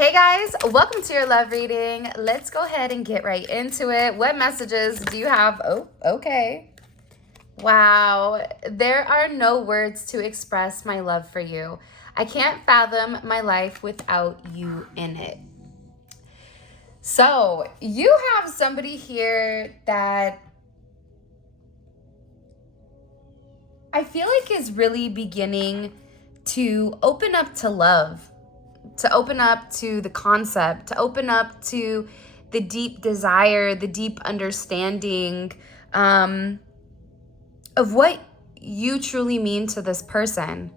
Hey guys, welcome to your love reading. Let's go ahead and get right into it. What messages do you have? Oh, okay. Wow, there are no words to express my love for you. I can't fathom my life without you in it. So, you have somebody here that I feel like is really beginning to open up to love. To open up to the concept, to open up to the deep desire, the deep understanding of what you truly mean to this person.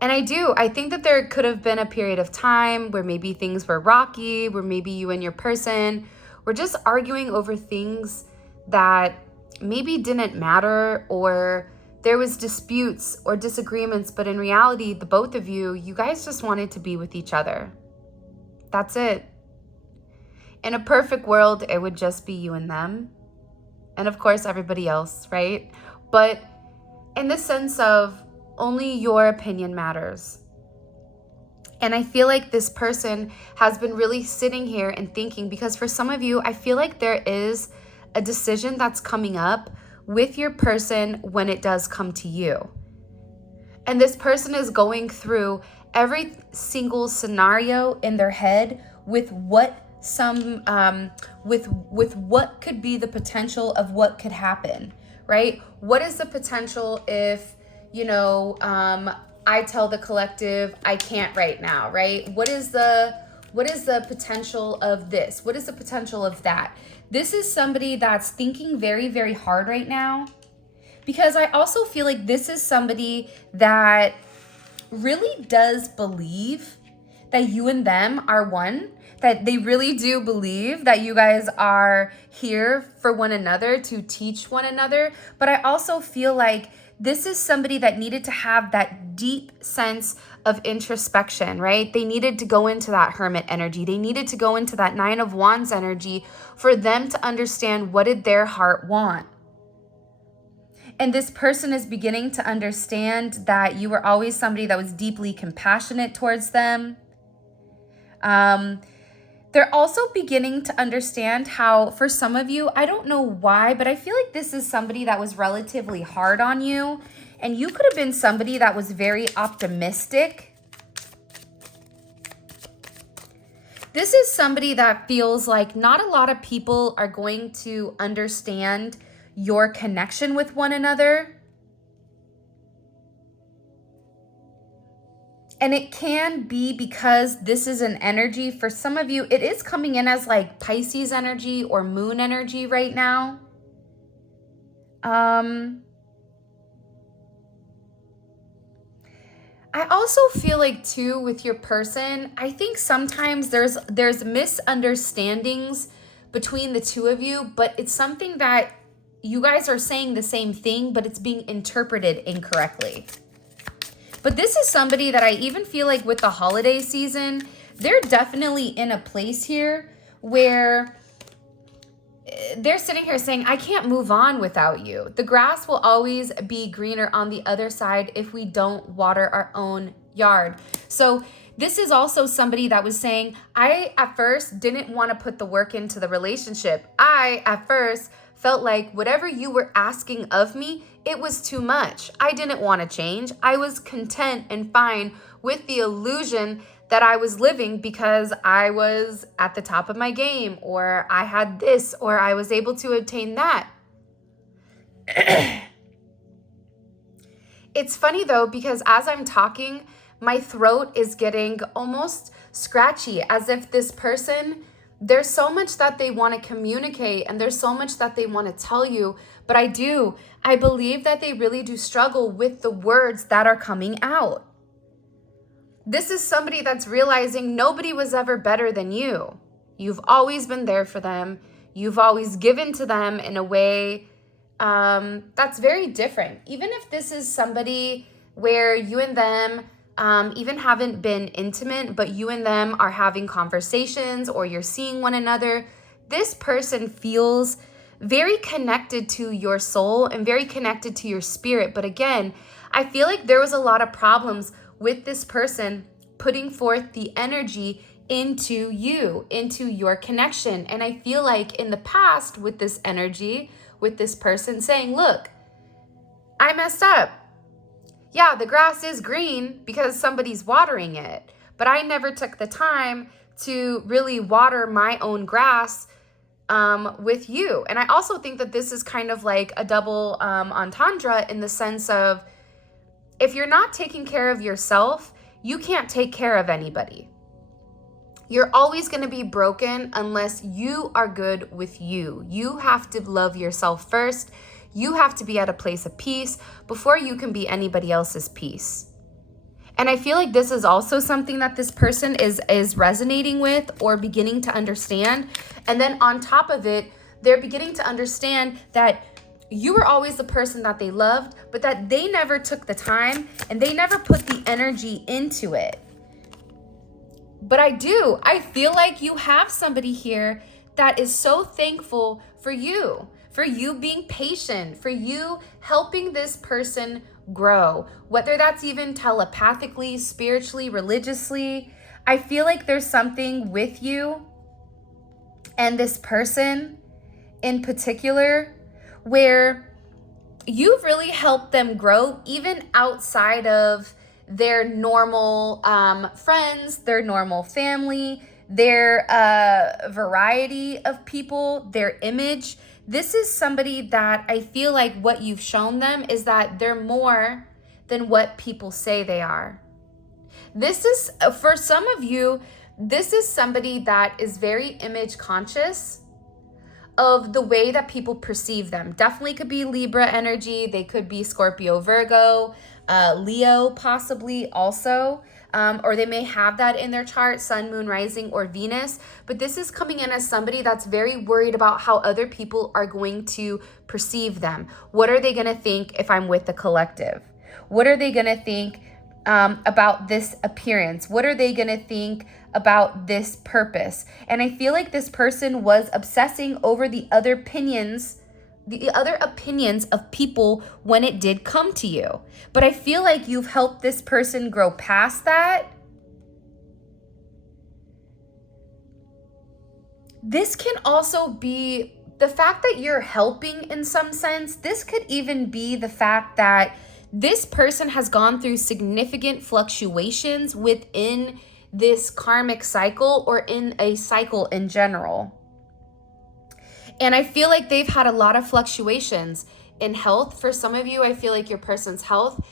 And I think that there could have been a period of time where maybe things were rocky, where maybe you and your person were just arguing over things that maybe didn't matter, or there was disputes or disagreements, but in reality, the both of you guys just wanted to be with each other. That's it. In a perfect world, it would just be you and them. And of course, everybody else, right? But in the sense of only your opinion matters. And I feel like this person has been really sitting here and thinking, because for some of you, I feel like there is a decision that's coming up with your person when it does come to you. And this person is going through every single scenario in their head with what with what could be the potential of what could happen, right? What is the potential if, I tell the collective I can't right now, right? What is the potential of this? What is the potential of that? This is somebody that's thinking very, very hard right now, because I also feel like this is somebody that really does believe that you and them are one, that they really do believe that you guys are here for one another, to teach one another. But I also feel like this is somebody that needed to have that deep sense of introspection, right? They needed to go into that hermit energy. They needed to go into that Nine of Wands energy for them to understand, what did their heart want? And this person is beginning to understand that you were always somebody that was deeply compassionate towards them. They're also beginning to understand how, for some of you, I don't know why, but I feel like this is somebody that was relatively hard on you. And you could have been somebody that was very optimistic. This is somebody that feels like not a lot of people are going to understand your connection with one another. And it can be because this is an energy. For some of you, it is coming in as like Pisces energy or moon energy right now. I also feel like too, with your person, I think sometimes there's misunderstandings between the two of you, but it's something that you guys are saying the same thing, but it's being interpreted incorrectly. But this is somebody that I even feel like with the holiday season, they're definitely in a place here where they're sitting here saying, I can't move on without you. The grass will always be greener on the other side if we don't water our own yard. So this is also somebody that was saying, I at first didn't want to put the work into the relationship. I at first felt like whatever you were asking of me, it was too much. I didn't want to change. I was content and fine with the illusion that I was living because I was at the top of my game, or I had this, or I was able to obtain that. It's funny though, because as I'm talking, my throat is getting almost scratchy, as if this person, there's so much that they want to communicate and there's so much that they want to tell you. But I believe that they really do struggle with the words that are coming out. This is somebody that's realizing nobody was ever better than you. You've always been there for them. You've always given to them in a way that's very different. Even if this is somebody where you and them even haven't been intimate, but you and them are having conversations, or you're seeing one another, this person feels very connected to your soul and very connected to your spirit. But again, I feel like there was a lot of problems with this person putting forth the energy into you, into your connection. And I feel like in the past with this energy, with this person saying, look, I messed up. Yeah, the grass is green because somebody's watering it, but I never took the time to really water my own grass with you. And I also think that this is kind of like a double entendre in the sense of, if you're not taking care of yourself, you can't take care of anybody. You're always going to be broken unless you are good with you. You have to love yourself first. You have to be at a place of peace before you can be anybody else's peace. And I feel like this is also something that this person is resonating with or beginning to understand. And then on top of it, they're beginning to understand that you were always the person that they loved, but that they never took the time and they never put the energy into it. But I feel like you have somebody here that is so thankful for you being patient, for you helping this person grow, whether that's even telepathically, spiritually, religiously. I feel like there's something with you and this person in particular where you've really helped them grow even outside of their normal friends, their normal family, their variety of people, their image. This is somebody that I feel like what you've shown them is that they're more than what people say they are. This is, for some of you, this is somebody that is very image conscious of the way that people perceive them. Definitely could be Libra energy. They could be Scorpio, Virgo, Leo possibly also. Or they may have that in their chart, Sun, Moon, Rising, or Venus. But this is coming in as somebody that's very worried about how other people are going to perceive them. What are they going to think if I'm with the collective? What are they going to think about this appearance? What are they going to think about this purpose? And I feel like this person was obsessing over the other opinions of people when it did come to you. But I feel like you've helped this person grow past that. This can also be the fact that you're helping in some sense. This could even be the fact that this person has gone through significant fluctuations within this karmic cycle or in a cycle in general. And I feel like they've had a lot of fluctuations in health. For some of you, I feel like your person's health,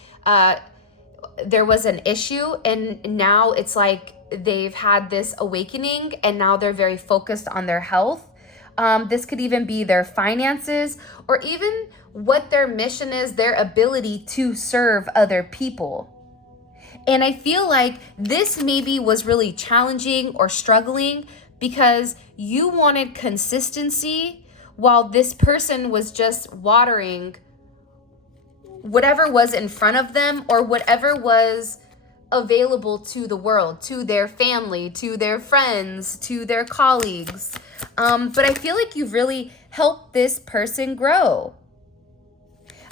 there was an issue and now it's like they've had this awakening and now they're very focused on their health. This could even be their finances or even what their mission is, their ability to serve other people. And I feel like this maybe was really challenging or struggling because you wanted consistency while this person was just watering whatever was in front of them or whatever was available to the world, to their family, to their friends, to their colleagues. But I feel like you've really helped this person grow.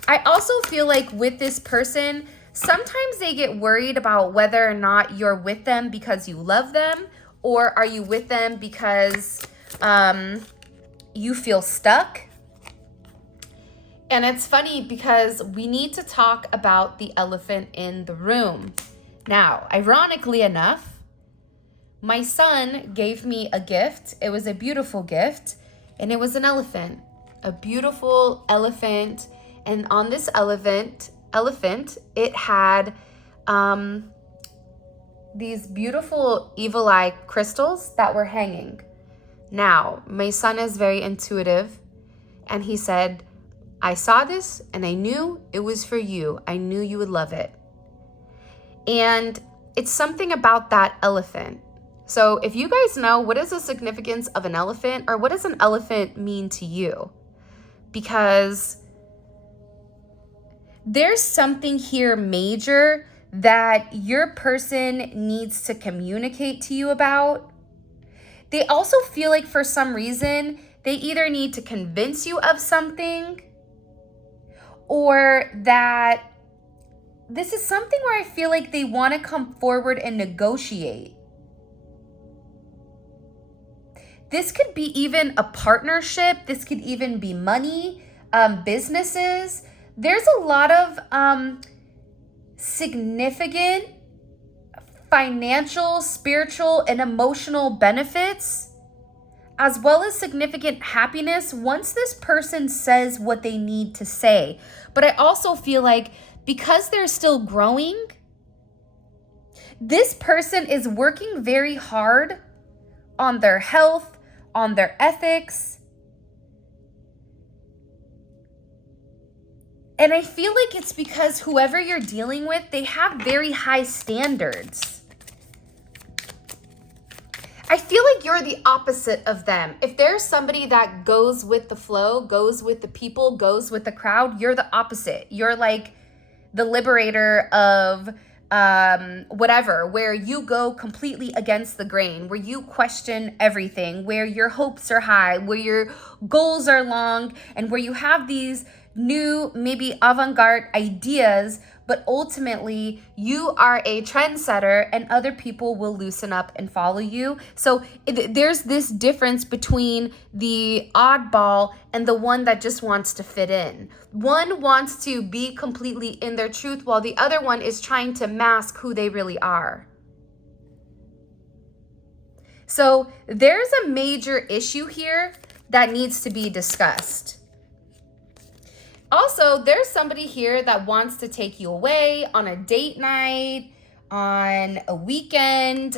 I also feel like with this person, sometimes they get worried about whether or not you're with them because you love them, or are you with them because you feel stuck? And it's funny because we need to talk about the elephant in the room. Now, ironically enough, my son gave me a gift. It was a beautiful gift, and it was an elephant, a beautiful elephant. And on this elephant, it had these beautiful evil eye crystals that were hanging. Now, my son is very intuitive, and he said, I saw this and I knew it was for you. I knew you would love it. And it's something about that elephant. So if you guys know, what is the significance of an elephant, or what does an elephant mean to you? Because there's something here major that your person needs to communicate to you about. They also feel like for some reason, they either need to convince you of something or that this is something where I feel like they want to come forward and negotiate. This could be even a partnership. This could even be money, businesses. There's a lot of significant financial, spiritual, and emotional benefits, as well as significant happiness once this person says what they need to say. But I also feel like because they're still growing, this person is working very hard on their health, on their ethics. And I feel like it's because whoever you're dealing with, they have very high standards. I feel like you're the opposite of them. If there's somebody that goes with the flow, goes with the people, goes with the crowd, you're the opposite. You're like the liberator of whatever, where you go completely against the grain, where you question everything, where your hopes are high, where your goals are long, and where you have these new, maybe avant-garde ideas, but ultimately you are a trendsetter and other people will loosen up and follow you. So there's this difference between the oddball and the one that just wants to fit in. One wants to be completely in their truth while the other one is trying to mask who they really are. So there's a major issue here that needs to be discussed. Also, there's somebody here that wants to take you away on a date night, on a weekend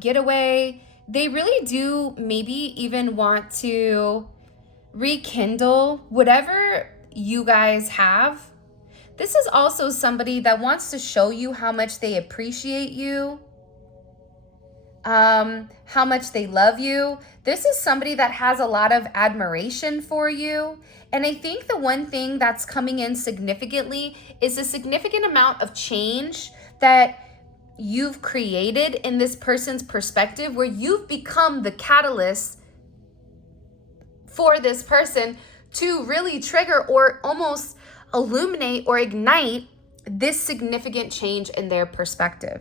getaway. They really do maybe even want to rekindle whatever you guys have. This is also somebody that wants to show you how much they appreciate you, how much they love you. This is somebody that has a lot of admiration for you. And I think the one thing that's coming in significantly is a significant amount of change that you've created in this person's perspective, where you've become the catalyst for this person to really trigger or almost illuminate or ignite this significant change in their perspective.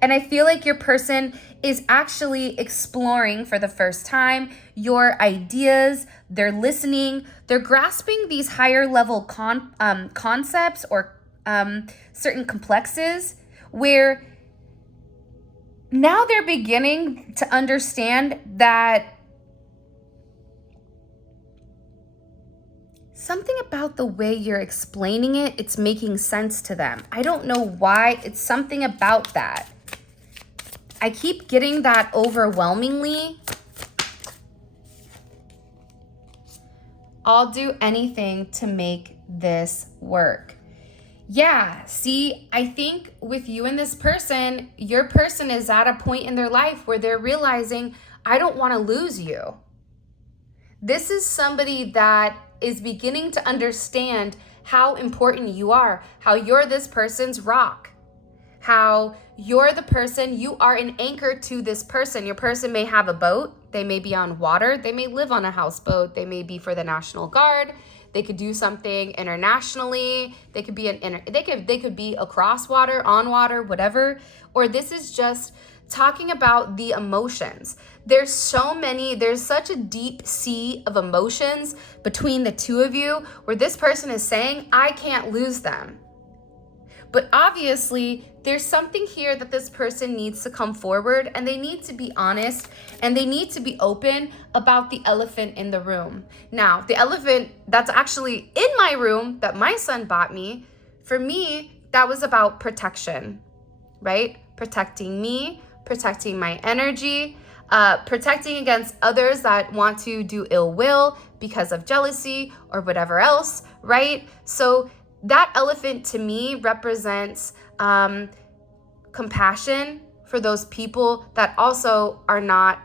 And I feel like your person is actually exploring for the first time your ideas. They're listening. They're grasping these higher level concepts or certain complexes, where now they're beginning to understand that something about the way you're explaining it, it's making sense to them. I don't know why. It's something about that. I keep getting that overwhelmingly. I'll do anything to make this work. Yeah, see, I think with you and this person, your person is at a point in their life where they're realizing, I don't want to lose you. This is somebody that is beginning to understand how important you are, how you're this person's rock, how you're the person, you are an anchor to this person. Your person may have a boat, they may be on water, they may live on a houseboat, they may be for the National Guard, they could do something internationally, they could be they could be across water, on water, whatever. Or this is just talking about the emotions. There's such a deep sea of emotions between the two of you, where this person is saying, I can't lose them. But obviously, there's something here that this person needs to come forward, and they need to be honest, and they need to be open about the elephant in the room. Now, the elephant that's actually in my room that my son bought me, for me, that was about protection, right? Protecting me, protecting my energy, protecting against others that want to do ill will because of jealousy or whatever else, right? So that elephant to me represents compassion for those people that also are not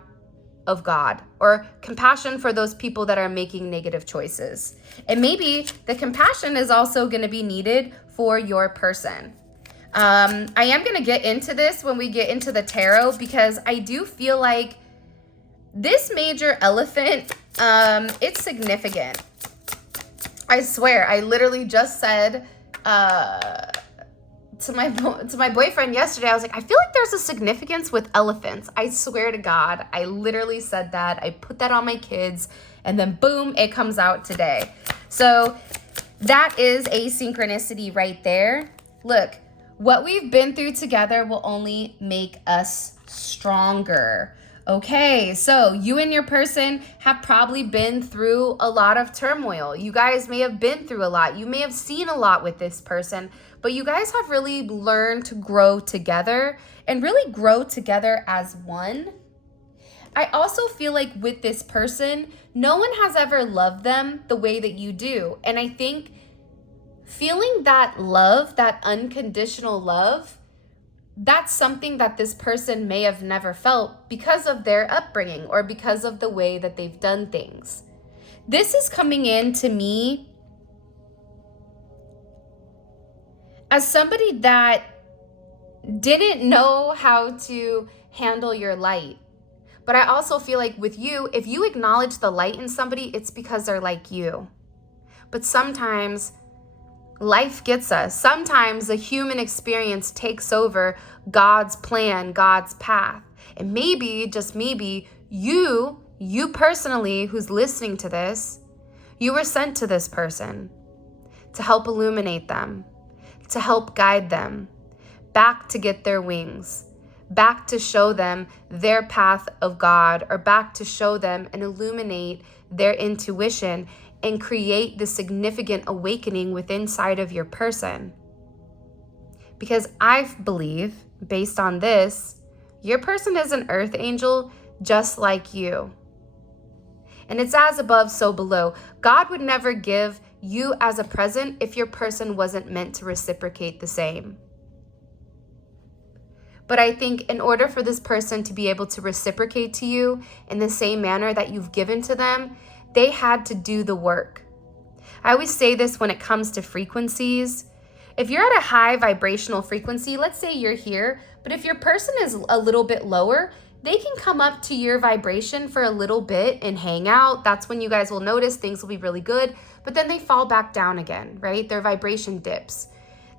of God, or compassion for those people that are making negative choices. And maybe the compassion is also going to be needed for your person. I am going to get into this when we get into the tarot, because I do feel like this major elephant, it's significant. I swear, I literally just said to my boyfriend yesterday. I was like, I feel like there's a significance with elephants. I swear to God, I literally said that. I put that on my kids, and then boom, it comes out today. So that is a synchronicity right there. Look, what we've been through together will only make us stronger. Okay, so you and your person have probably been through a lot of turmoil. You guys may have been through a lot. You may have seen a lot with this person, but you guys have really learned to grow together and really grow together as one. I also feel like with this person, no one has ever loved them the way that you do. And I think feeling that love, that unconditional love, that's something that this person may have never felt because of their upbringing or because of the way that they've done things. This is coming in to me as somebody that didn't know how to handle your light. But I also feel like with you, if you acknowledge the light in somebody, it's because they're like you. But sometimes life gets us. Sometimes the human experience takes over God's plan, God's path. And maybe, just maybe, you personally who's listening to this, you were sent to this person to help illuminate them, to help guide them back to get their wings, back to show them their path of God, or back to show them and illuminate their intuition and create the significant awakening within inside of your person. Because I believe, based on this, your person is an earth angel just like you. And it's as above, so below. God would never give you as a present if your person wasn't meant to reciprocate the same. But I think in order for this person to be able to reciprocate to you in the same manner that you've given to them, they had to do the work. I always say this when it comes to frequencies. If you're at a high vibrational frequency, let's say you're here, but if your person is a little bit lower, they can come up to your vibration for a little bit and hang out. That's when you guys will notice things will be really good, but then they fall back down again, right? Their vibration dips.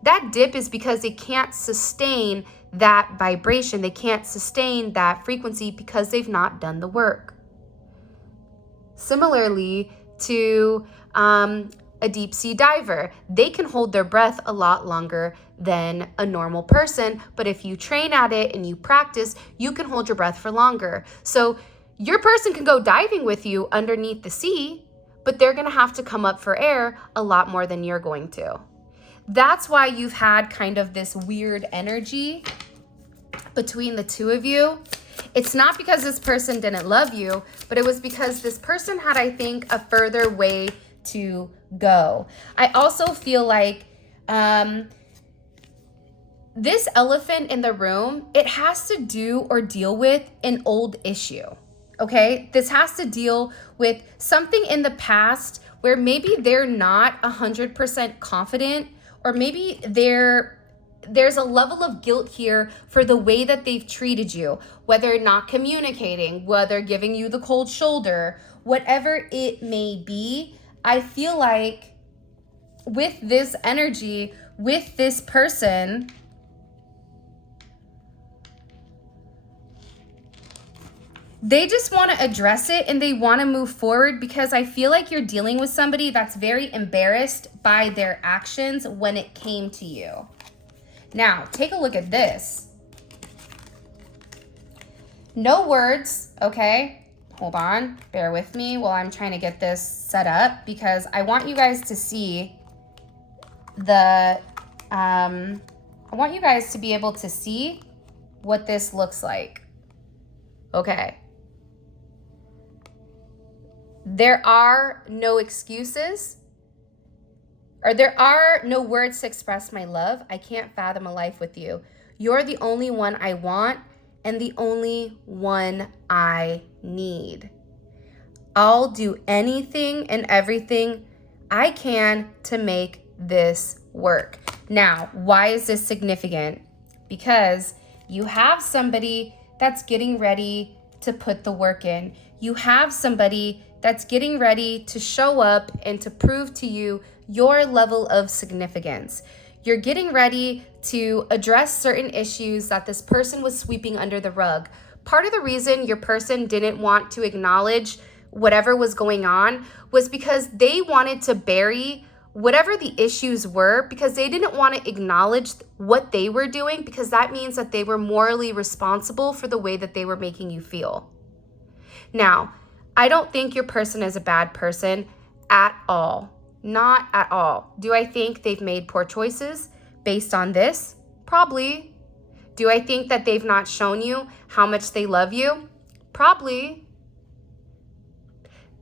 That dip is because they can't sustain that vibration. They can't sustain that frequency because they've not done the work. Similarly to a deep sea diver, they can hold their breath a lot longer than a normal person, but if you train at it and you practice, you can hold your breath for longer. So your person can go diving with you underneath the sea, but they're gonna have to come up for air a lot more than you're going to. That's why you've had kind of this weird energy between the two of you. It's not because this person didn't love you, but it was because this person had, I think, a further way to go. I also feel like this elephant in the room, it has to do or deal with an old issue, okay? This has to deal with something in the past where maybe they're not 100% confident, or maybe there's a level of guilt here for the way that they've treated you, whether not communicating, whether giving you the cold shoulder, whatever it may be. I feel like with this energy, with this person, they just want to address it and they want to move forward, because I feel like you're dealing with somebody that's very embarrassed by their actions when it came to you. Now, take a look at this. No words, okay? Hold on, bear with me while I'm trying to get this set up, because I want you guys to see I want you guys to be able to see what this looks like. Okay. There are no excuses, or there are no words to express my love. I can't fathom a life with you. You're the only one I want and the only one I need. I'll do anything and everything I can to make this work. Now, why is this significant? Because you have somebody that's getting ready to put the work in. You have somebody that's getting ready to show up and to prove to you your level of significance. You're getting ready to address certain issues that this person was sweeping under the rug. Part of the reason your person didn't want to acknowledge whatever was going on was because they wanted to bury whatever the issues were, because they didn't want to acknowledge what they were doing, because that means that they were morally responsible for the way that they were making you feel. Now, I don't think your person is a bad person at all. Not at all. Do I think they've made poor choices based on this? Probably. Do I think that they've not shown you how much they love you? Probably.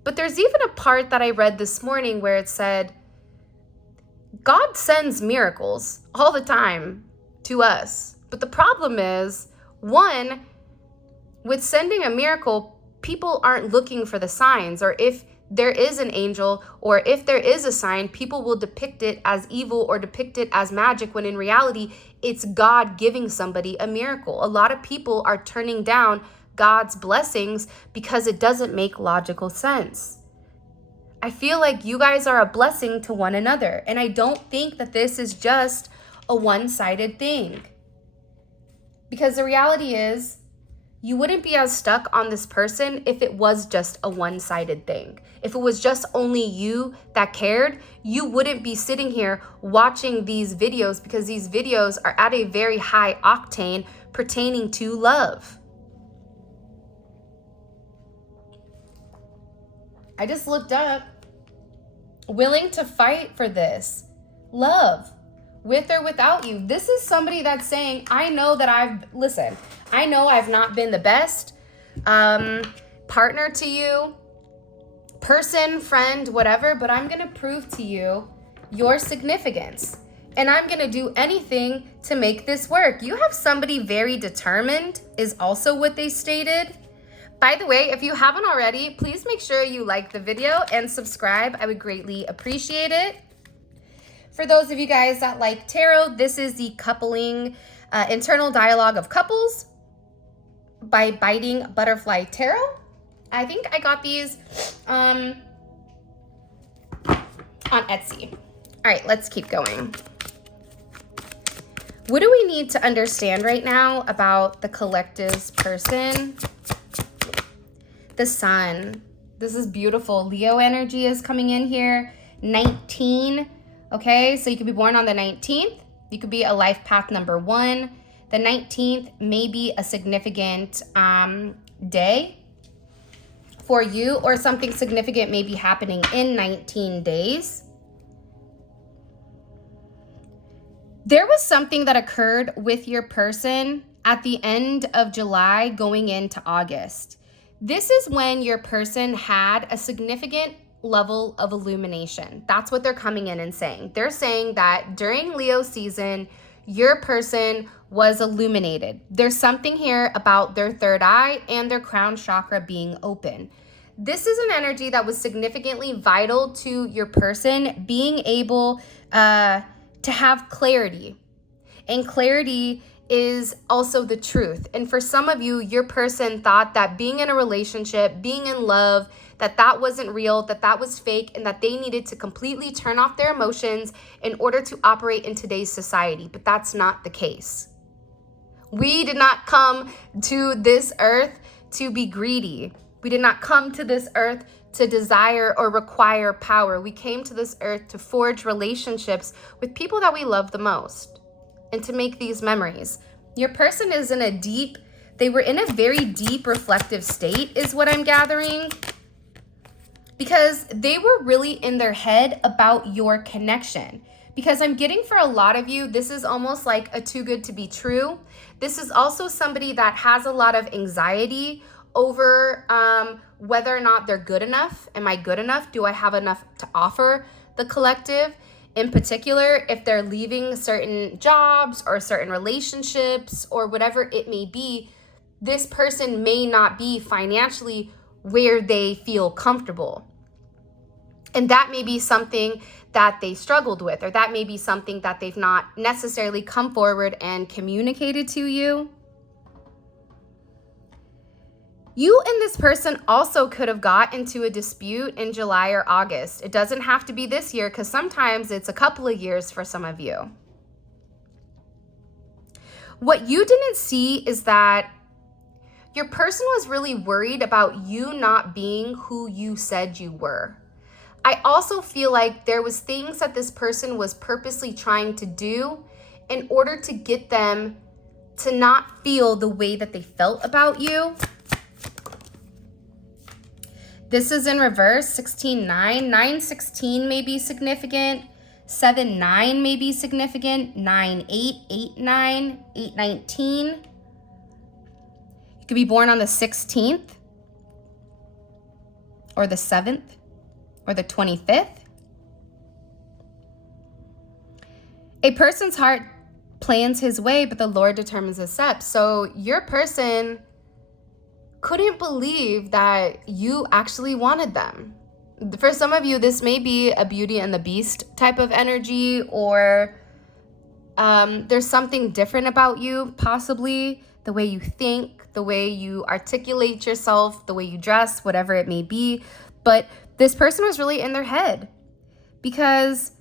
But there's even a part that I read this morning where it said, God sends miracles all the time to us. But the problem is, one, with sending a miracle, people aren't looking for the signs, or if there is an angel or if there is a sign, people will depict it as evil or depict it as magic, when in reality, it's God giving somebody a miracle. A lot of people are turning down God's blessings because it doesn't make logical sense. I feel like you guys are a blessing to one another, and I don't think that this is just a one-sided thing. Because the reality is, you wouldn't be as stuck on this person if it was just a one-sided thing. If it was just only you that cared, you wouldn't be sitting here watching these videos, because these videos are at a very high octane pertaining to love. I just looked up. Willing to fight for this. Love. With or without you. This is somebody that's saying, I know that I know I've not been the best partner to you, person, friend, whatever, but I'm going to prove to you your significance. And I'm going to do anything to make this work. You have somebody very determined, is also what they stated. By the way, if you haven't already, please make sure you like the video and subscribe. I would greatly appreciate it. For those of you guys that like tarot, this is the coupling internal dialogue of couples by Biting Butterfly Tarot. I think I got these on Etsy. All right, let's keep going. What do we need to understand right now about the collective's person? The sun. This is beautiful. Leo energy is coming in here. 19. Okay, so you could be born on the 19th. You could be a life path number 1. The 19th may be a significant day for you, or something significant may be happening in 19 days. There was something that occurred with your person at the end of July going into August. This is when your person had a significant level of illumination. That's what they're coming in and saying. They're saying that during Leo season, your person was illuminated. There's something here about their third eye and their crown chakra being open. This is an energy that was significantly vital to your person being able to have clarity. And clarity is also the truth. And for some of you, your person thought that being in a relationship, being in love, that wasn't real, that was fake, and that they needed to completely turn off their emotions in order to operate in today's society. But that's not the case. We did not come to this earth to be greedy. We did not come to this earth to desire or require power. We came to this earth to forge relationships with people that we love the most, and to make these memories. Your person is they were in a very deep reflective state, is what I'm gathering, because they were really in their head about your connection. Because I'm getting, for a lot of you, this is almost like a too good to be true. This is also somebody that has a lot of anxiety over whether or not they're good enough. Am I good enough? Do I have enough to offer the collective? In particular, if they're leaving certain jobs or certain relationships or whatever it may be, this person may not be financially where they feel comfortable. And that may be something that they struggled with, or that may be something that they've not necessarily come forward and communicated to you. You and this person also could have got into a dispute in July or August. It doesn't have to be this year, because sometimes it's a couple of years for some of you. What you didn't see is that your person was really worried about you not being who you said you were. I also feel like there was things that this person was purposely trying to do in order to get them to not feel the way that they felt about you. This is in reverse, 16-9. 9-16 may be significant. 7-9 may be significant. 9-8, 8-9, 8-19. You could be born on the 16th or the 7th or the 25th. A person's heart plans his way, but the Lord determines his steps. So your person couldn't believe that you actually wanted them. For some of you, this may be a Beauty and the Beast type of energy, or there's something different about you, possibly the way you think, the way you articulate yourself, the way you dress, whatever it may be. But this person was really in their head, because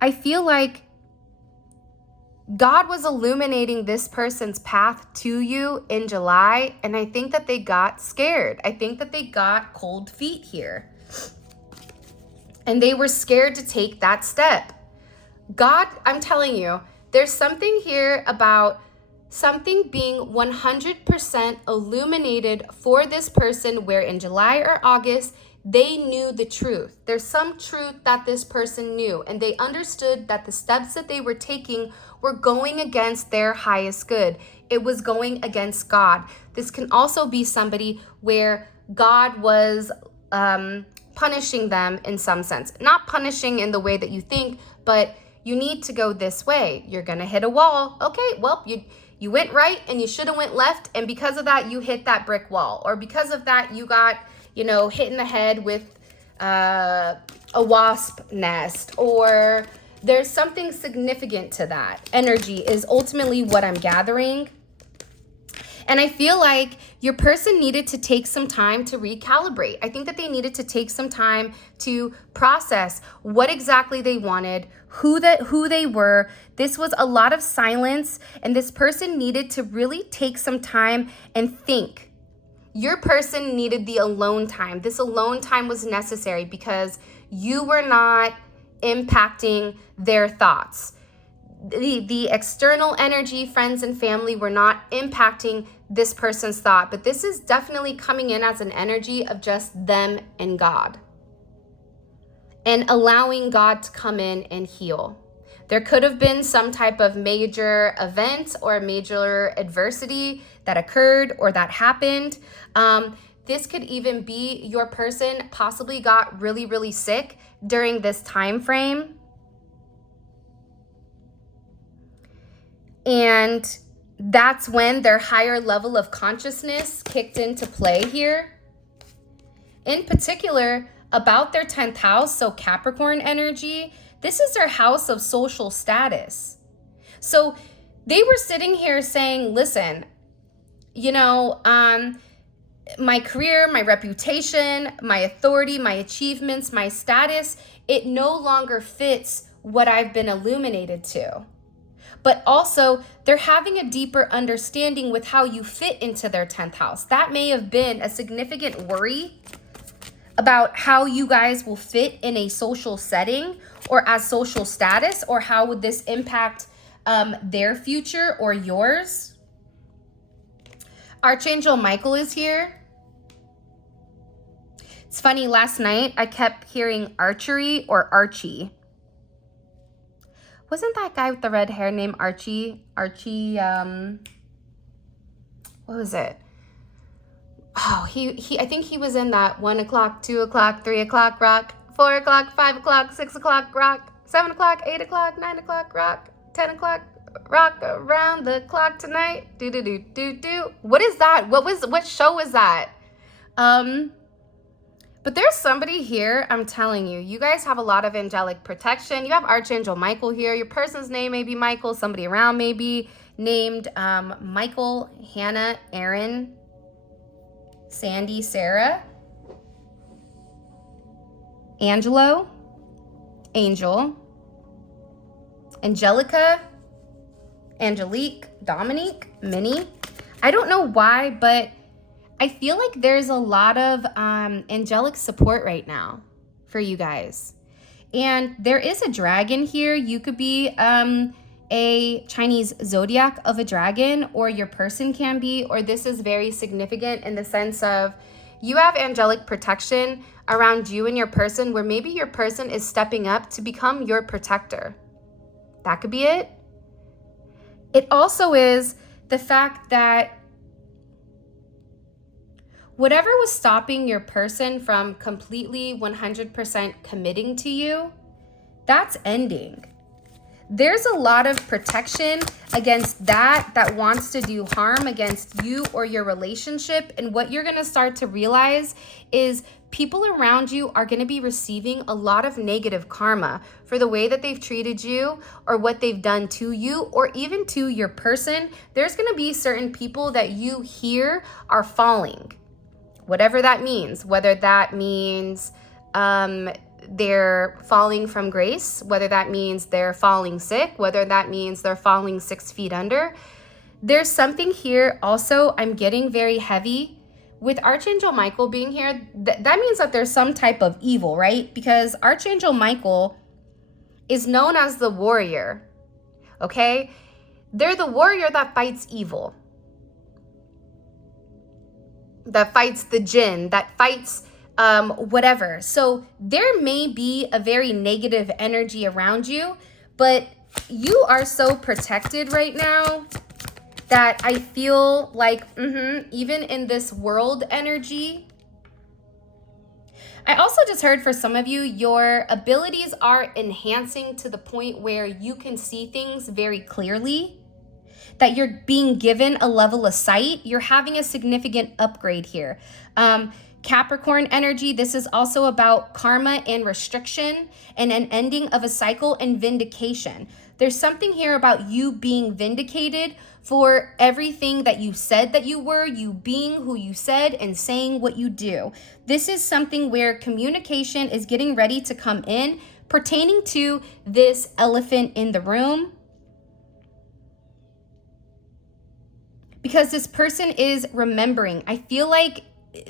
I feel like God was illuminating this person's path to you in July, and I think that they got scared. I think that they got cold feet here. And they were scared to take that step. God, I'm telling you, there's something here about something being 100% illuminated for this person, where in July or August, they knew the truth. There's some truth that this person knew, and they understood that the steps that they were taking were going against their highest good. It was going against God. This can also be somebody where God was punishing them in some sense. Not punishing in the way that you think, but you need to go this way. You're gonna hit a wall. Okay, well, you went right and you should have went left, and because of that, you hit that brick wall. Or because of that, you got, hit in the head with a wasp nest, or there's something significant to that. Energy is ultimately what I'm gathering. And I feel like your person needed to take some time to recalibrate. I think that they needed to take some time to process what exactly they wanted, who they were. This was a lot of silence, and this person needed to really take some time and think. Your person needed the alone time. This alone time was necessary because you were not impacting their thoughts. The external energy, friends and family, were not impacting this person's thought, but this is definitely coming in as an energy of just them and God, and allowing God to come in and heal. There could have been some type of major event or major adversity that occurred or that happened. This could even be your person possibly got really, really sick during this time frame. And that's when their higher level of consciousness kicked into play here. In particular, about their 10th house, so Capricorn energy, this is their house of social status. So they were sitting here saying, listen, my career, my reputation, my authority, my achievements, my status, it no longer fits what I've been illuminated to. But also, they're having a deeper understanding with how you fit into their 10th house. That may have been a significant worry about how you guys will fit in a social setting or as social status, or how would this impact their future or yours. Archangel Michael is here. It's funny, last night I kept hearing archery or Archie. Wasn't that guy with the red hair named Archie? What was it? Oh, I think he was in that 1 o'clock, 2 o'clock, 3 o'clock rock, 4 o'clock, 5 o'clock, 6 o'clock rock, 7 o'clock, 8 o'clock, 9 o'clock rock, 10 o'clock rock around the clock tonight. Do do do do do. What is that? What show was that? But there's somebody here, I'm telling you, you guys have a lot of angelic protection. You have Archangel Michael here. Your person's name may be Michael. Somebody around may be named Michael, Hannah, Aaron, Sandy, Sarah, Angelo, Angel, Angelica, Angelique, Dominique, Minnie. I don't know why, but I feel like there's a lot of angelic support right now for you guys. And there is a dragon here. You could be a Chinese zodiac of a dragon, or your person can be, or this is very significant in the sense of you have angelic protection around you and your person, where maybe your person is stepping up to become your protector. That could be it. It also is the fact that whatever was stopping your person from completely 100% committing to you, that's ending. There's a lot of protection against that wants to do harm against you or your relationship. And what you're going to start to realize is people around you are going to be receiving a lot of negative karma for the way that they've treated you or what they've done to you or even to your person. There's going to be certain people that you hear are falling, whatever that means, whether that means they're falling from grace, whether that means they're falling sick, whether that means they're falling 6 feet under. There's something here also, I'm getting very heavy with Archangel Michael being here. That means that there's some type of evil, right? Because Archangel Michael is known as the warrior, okay? They're the warrior that fights evil, that fights the jinn, that fights whatever. So there may be a very negative energy around you, but you are so protected right now that I feel like even in this world energy. I also just heard for some of you, your abilities are enhancing to the point where you can see things very clearly, that you're being given a level of sight. You're having a significant upgrade here. Capricorn energy, this is also about karma and restriction and an ending of a cycle and vindication. There's something here about you being vindicated for everything that you said that you were, you being who you said and saying what you do. This is something where communication is getting ready to come in pertaining to this elephant in the room. Because this person is remembering. I feel like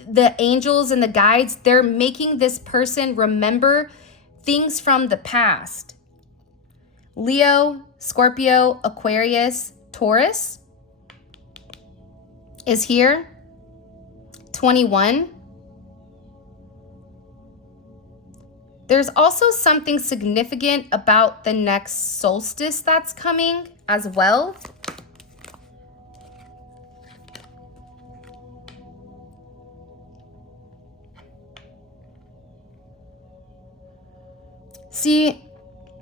the angels and the guides, they're making this person remember things from the past. Leo, Scorpio, Aquarius, Taurus is here. 21. There's also something significant about the next solstice that's coming as well. See,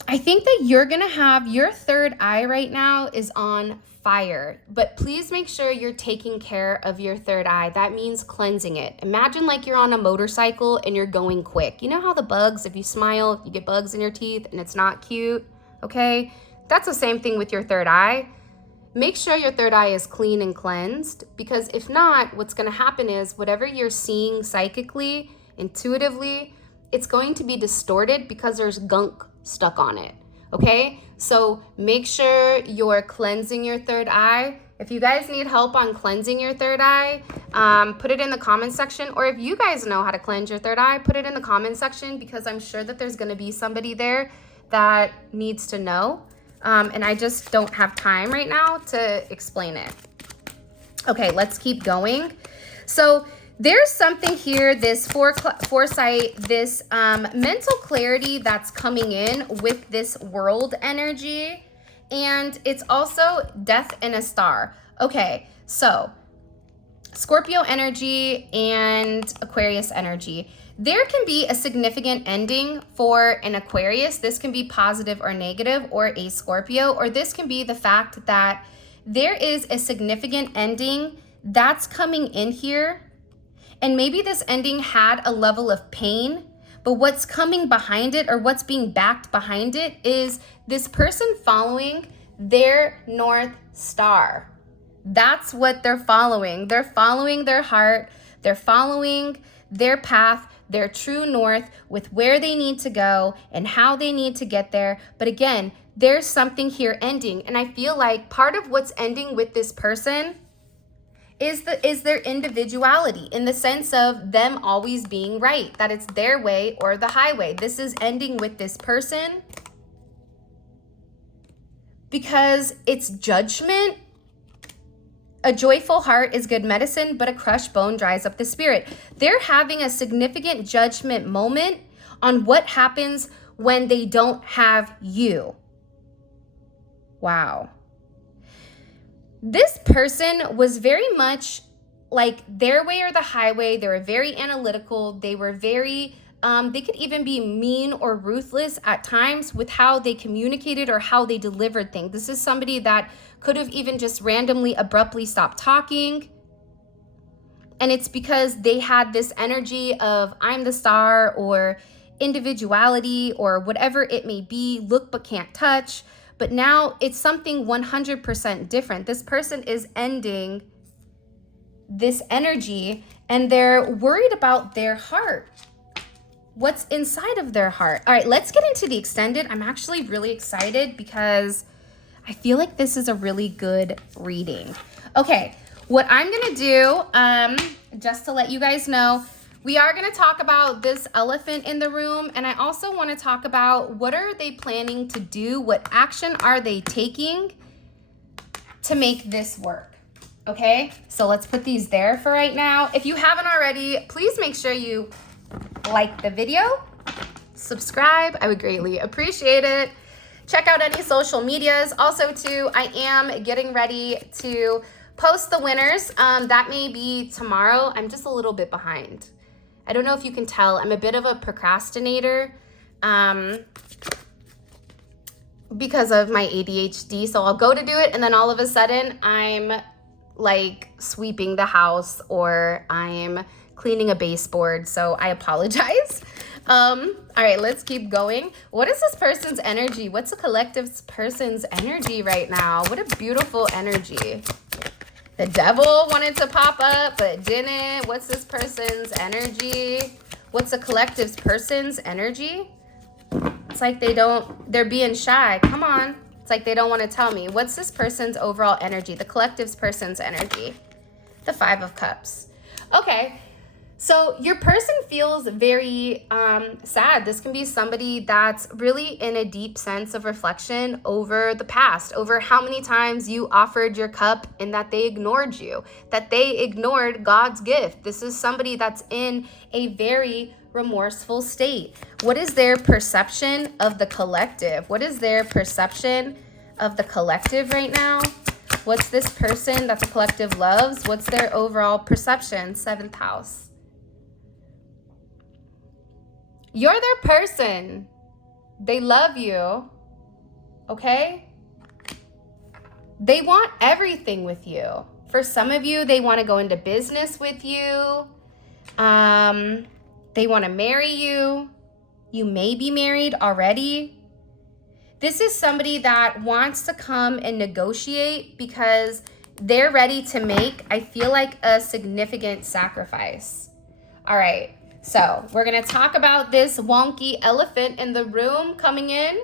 I think that you're going to have your third eye right now is on fire, but please make sure you're taking care of your third eye. That means cleansing it. Imagine like you're on a motorcycle and you're going quick. You know how the bugs, if you smile, you get bugs in your teeth and it's not cute, okay? That's the same thing with your third eye. Make sure your third eye is clean and cleansed, because if not, what's going to happen is whatever you're seeing psychically, intuitively, it's going to be distorted because there's gunk stuck on it, okay? So make sure you're cleansing your third eye. If you guys need help on cleansing your third eye, put it in the comment section. Or if you guys know how to cleanse your third eye, put it in the comment section, because I'm sure that there's gonna be somebody there that needs to know. And I just don't have time right now to explain it. Okay, let's keep going. So there's something here, this foresight, this mental clarity that's coming in with this world energy. And it's also death in a star. Okay, so Scorpio energy and Aquarius energy. There can be a significant ending for an Aquarius. This can be positive or negative, or a Scorpio, or this can be the fact that there is a significant ending that's coming in here. And maybe this ending had a level of pain, but what's coming behind it, or what's being backed behind it, is this person following their North Star. That's what they're following. They're following their heart. They're following their path. their true north with where they need to go and how they need to get there. But again, there's something here ending. And I feel like part of what's ending with this person is their individuality, in the sense of them always being right, that it's their way or the highway. This is ending with this person because it's judgment. A joyful heart is good medicine, but a crushed bone dries up the spirit. They're having a significant judgment moment on what happens when they don't have you. Wow. This person was very much like their way or the highway. They were very analytical. They were very, they could even be mean or ruthless at times with how they communicated or how they delivered things. This is somebody that could have even just randomly, abruptly stopped talking. And it's because they had this energy of I'm the star, or individuality, or whatever it may be, look but can't touch. But now it's something 100% different. This person is ending this energy and they're worried about their heart. What's inside of their heart? All right, let's get into the extended. I'm actually really excited because I feel like this is a really good reading. Okay, what I'm gonna do, just to let you guys know, we are going to talk about this elephant in the room, and I also want to talk about what are they planning to do? What action are they taking to make this work? Okay, so let's put these there for right now. If you haven't already, please make sure you like the video, subscribe. I would greatly appreciate it. Check out any social medias. Also, too, I am getting ready to post the winners. That may be tomorrow. I'm just a little bit behind. I don't know if you can tell, I'm a bit of a procrastinator because of my ADHD. So I'll go to do it and then all of a sudden I'm like sweeping the house or I'm cleaning a baseboard. So I apologize. All right, let's keep going. What is this person's energy? What's a collective person's energy right now? What a beautiful energy. The devil wanted to pop up, but didn't. What's this person's energy? What's a collective person's energy? It's like they're being shy. Come on. It's like they don't want to tell me. What's this person's overall energy? The collective's person's energy. The Five of Cups. Okay. So your person feels very sad. This can be somebody that's really in a deep sense of reflection over the past, over how many times you offered your cup and that they ignored you, that they ignored God's gift. This is somebody that's in a very remorseful state. What is their perception of the collective? What is their perception of the collective right now? What's this person that the collective loves? What's their overall perception? Seventh house. You're their person. They love you, okay? They want everything with you. For some of you, they want to go into business with you. They want to marry you. You may be married already. This is somebody that wants to come and negotiate because they're ready to make, I feel like, a significant sacrifice. All right. So we're going to talk about this wonky elephant in the room coming in.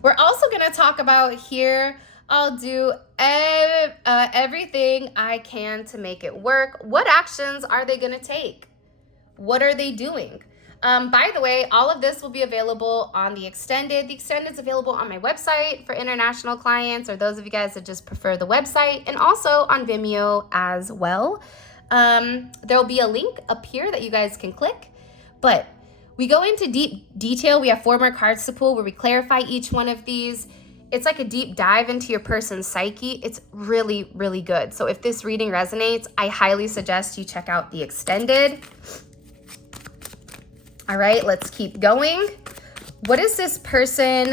We're also going to talk about here, I'll do everything I can to make it work. What actions are they going to take? What are they doing? By the way, all of this will be available on the extended. The extended is available on my website for international clients or those of you guys that just prefer the website, and also on Vimeo as well. There'll be a link up here that you guys can click, but we go into deep detail. We have 4 more cards to pull where we clarify each one of these. It's like a deep dive into your person's psyche. It's really, really good. So if this reading resonates, I highly suggest you check out the extended. All right, let's keep going. What is this person,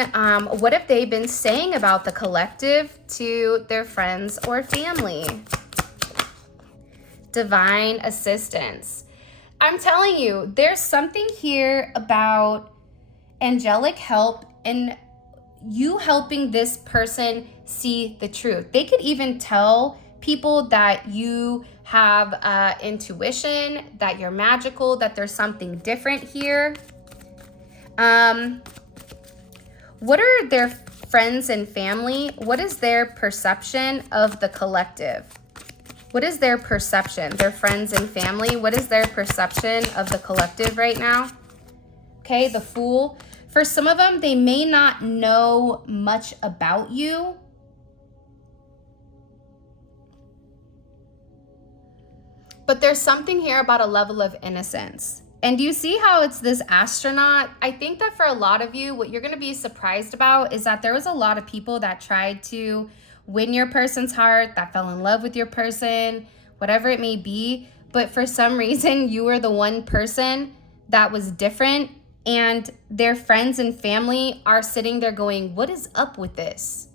what have they been saying about the collective to their friends or family? Divine assistance. I'm telling you, there's something here about angelic help and you helping this person see the truth. They could even tell people that you have intuition, that you're magical, that there's something different here. What are their friends and family? What is their perception of the collective? What is their perception? Their friends and family, what is their perception of the collective right now? Okay, the Fool. For some of them, they may not know much about you. But there's something here about a level of innocence. And do you see how it's this astronaut? I think that for a lot of you, what you're going to be surprised about is that there was a lot of people that tried to win your person's heart, that fell in love with your person, whatever it may be. But for some reason, you were the one person that was different. And their friends and family are sitting there going, what is up with this?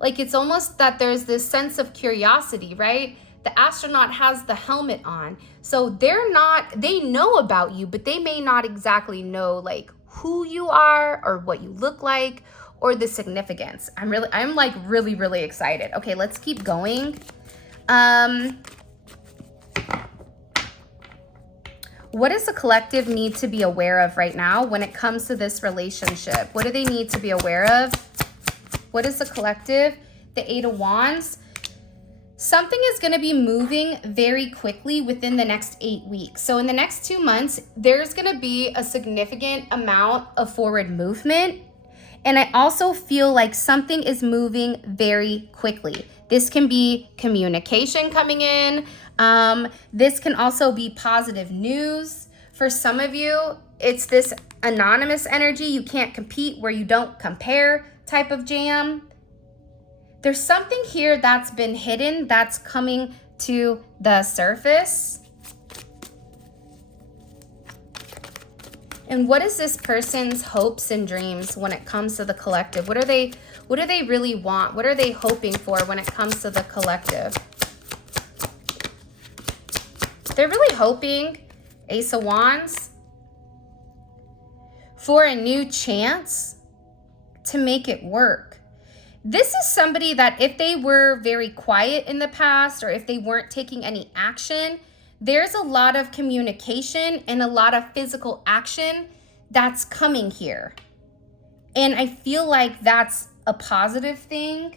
Like, it's almost that there's this sense of curiosity, right? The astronaut has the helmet on. So they know about you, but they may not exactly know like who you are or what you look like or the significance. I'm like really excited. Okay, let's keep going. What does the collective need to be aware of right now when it comes to this relationship? What do they need to be aware of? What is the collective? The Eight of Wands. Something is going to be moving very quickly within the next 8 weeks. So in the next 2 months, there's going to be a significant amount of forward movement. And I also feel like something is moving very quickly. This can be communication coming in. This can also be positive news. For some of you, it's this anonymous energy. You can't compete where you don't compare type of jam. There's something here that's been hidden that's coming to the surface. And what is this person's hopes and dreams when it comes to the collective? What do they really want? What are they hoping for when it comes to the collective? They're really hoping, Ace of Wands, for a new chance to make it work. This is somebody that if they were very quiet in the past or if they weren't taking any action, there's a lot of communication and a lot of physical action that's coming here. And I feel like that's a positive thing.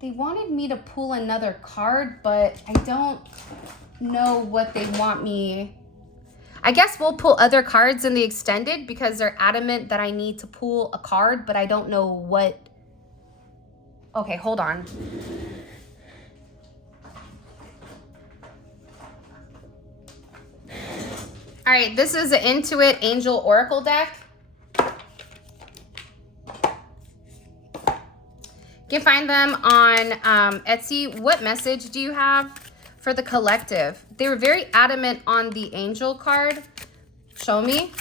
They wanted me to pull another card, but I don't know what they want me. I guess we'll pull other cards in the extended because they're adamant that I need to pull a card, but I don't know what. Okay, hold on. All right, this is the Intuit Angel Oracle deck. You can find them on Etsy. What message do you have for the collective? They were very adamant on the angel card. Show me.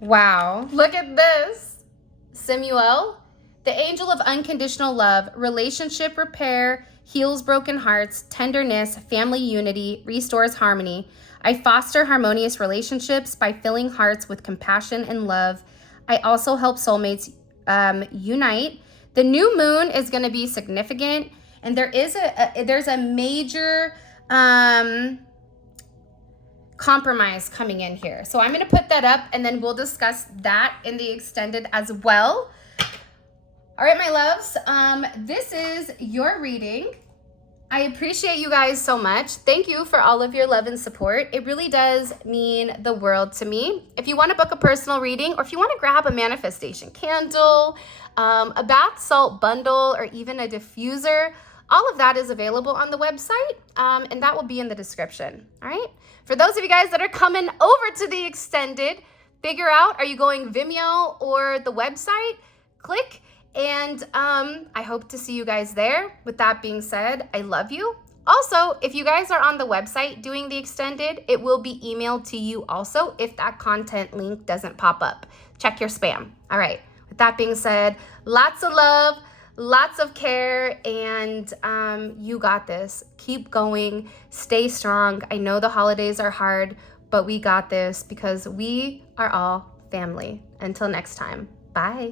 Wow, look at this. Samuel, the angel of unconditional love, relationship repair, heals broken hearts, tenderness, family unity, restores harmony. I foster harmonious relationships by filling hearts with compassion and love. I also help soulmates unite. The new moon is going to be significant, and there's a major compromise coming in here. So I'm going to put that up, and then we'll discuss that in the extended as well. All right, my loves, this is your reading. I appreciate you guys so much. Thank you for all of your love and support. It really does mean the world to me. If you want to book a personal reading, or if you want to grab a manifestation candle, a bath salt bundle, or even a diffuser, all of that is available on the website, and that will be in the description. All right. For those of you guys that are coming over to the extended, figure out, are you going Vimeo or the website? Click. And I hope to see you guys there. With that being said, I love you. Also, if you guys are on the website doing the extended, it will be emailed to you also if that content link doesn't pop up. Check your spam. All right. With that being said, lots of love, lots of care, and you got this. Keep going. Stay strong. I know the holidays are hard, but we got this because we are all family. Until next time. Bye.